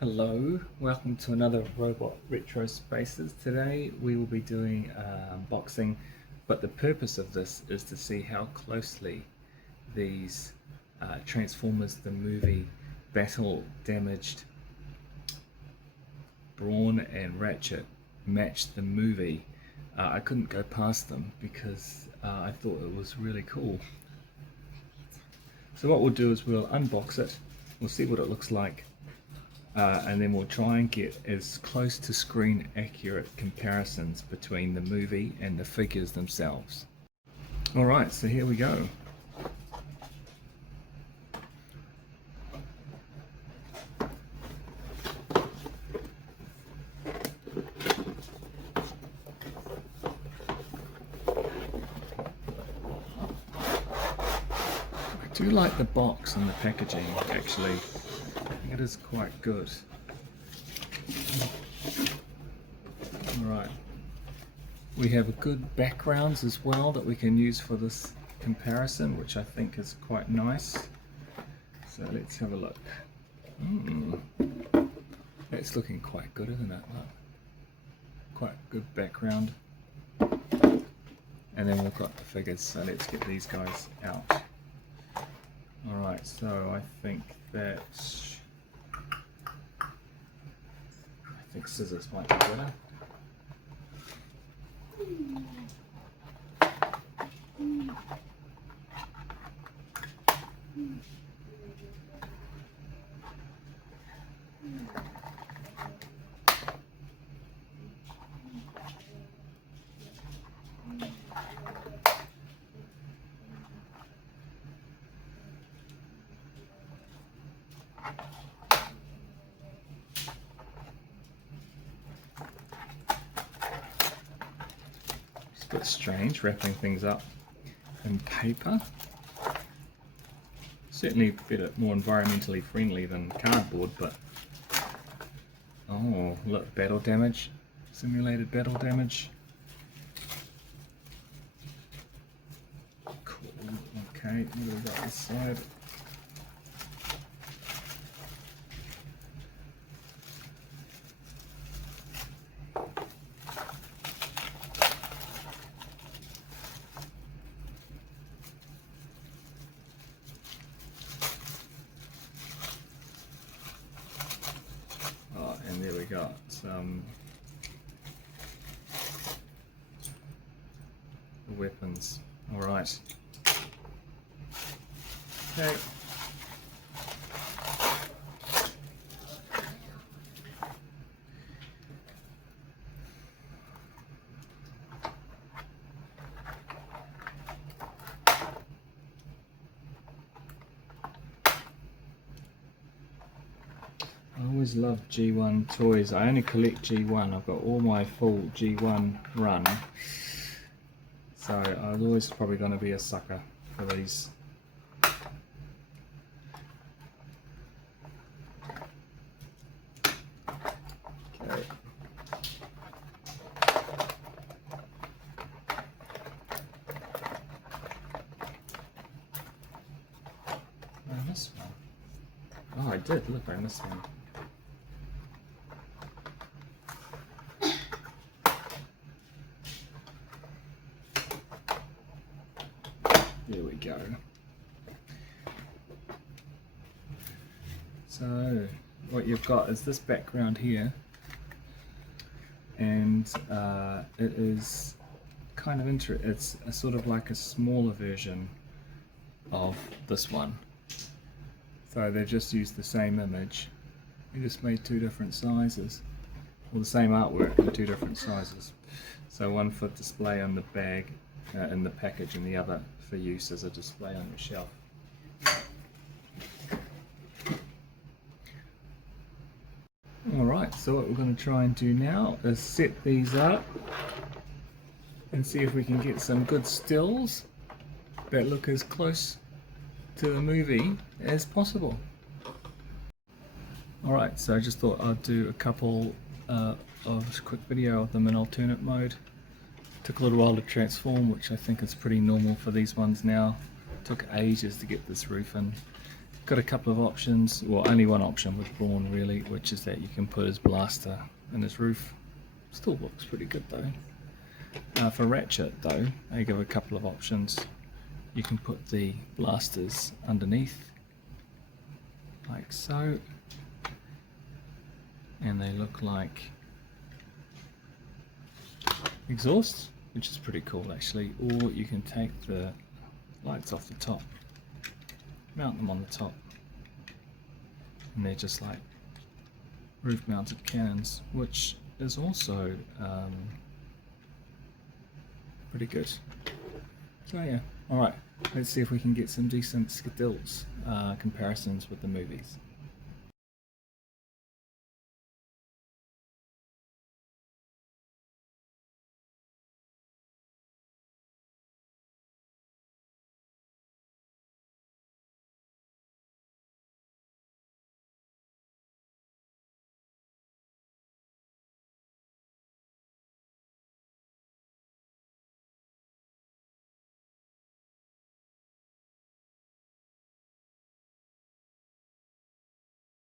Hello, welcome to another Robot Retro Spaces. Today we will be doing unboxing, but the purpose of this is to see how closely these Transformers the movie battle damaged Brawn and Ratchet matched the movie. I couldn't go past them because I thought it was really cool. So what we'll do is we'll unbox it, we'll see what it looks like, and then we'll try and get as close to screen accurate comparisons between the movie and the figures themselves. Alright, so here we go. I do like the box and the packaging actually. It is quite good. Alright. We have good backgrounds as well that we can use for this comparison, which I think is quite nice. So let's have a look. That's looking quite good, isn't it? Look. Quite good background. And then we've got the figures, so let's get these guys out. Alright, so I think scissors might be better. It's a bit strange wrapping things up in paper. Certainly a bit more environmentally friendly than cardboard, but oh, look, battle damage, simulated battle damage. Cool. Okay, what do we got this side? And there we got some weapons. All right. Okay. I always love G1 toys. I only collect G1. I've got all my full G1 run. So I was always probably going to be a sucker for these. Okay. I missed one. Oh, I did. Look, I missed one. There we go. So what you've got is this background here, and it is kind of it's a sort of like a smaller version of this one. So they've just used the same image. They just made two different sizes, or the same artwork in two different sizes. So one for display on the bag in the package, and the other for use as a display on your shelf. Alright, so what we're going to try and do now is set these up and see if we can get some good stills that look as close to the movie as possible. Alright, so I just thought I'd do a couple of a quick video of them in alternate mode. Took a little while to transform, which I think is pretty normal for these ones now. Took ages to get this roof in. got a couple of options, well only one option with Brawn really, which is that you can put his blaster in his roof. Still looks pretty good though. For Ratchet though, they give a couple of options. You can put the blasters underneath, like so, and they look like exhaust, which is pretty cool actually. Or you can take the lights off the top, mount them on the top, and they're just like roof mounted cannons, which is also pretty good. So yeah, alright, let's see if we can get some decent skills comparisons with the movies.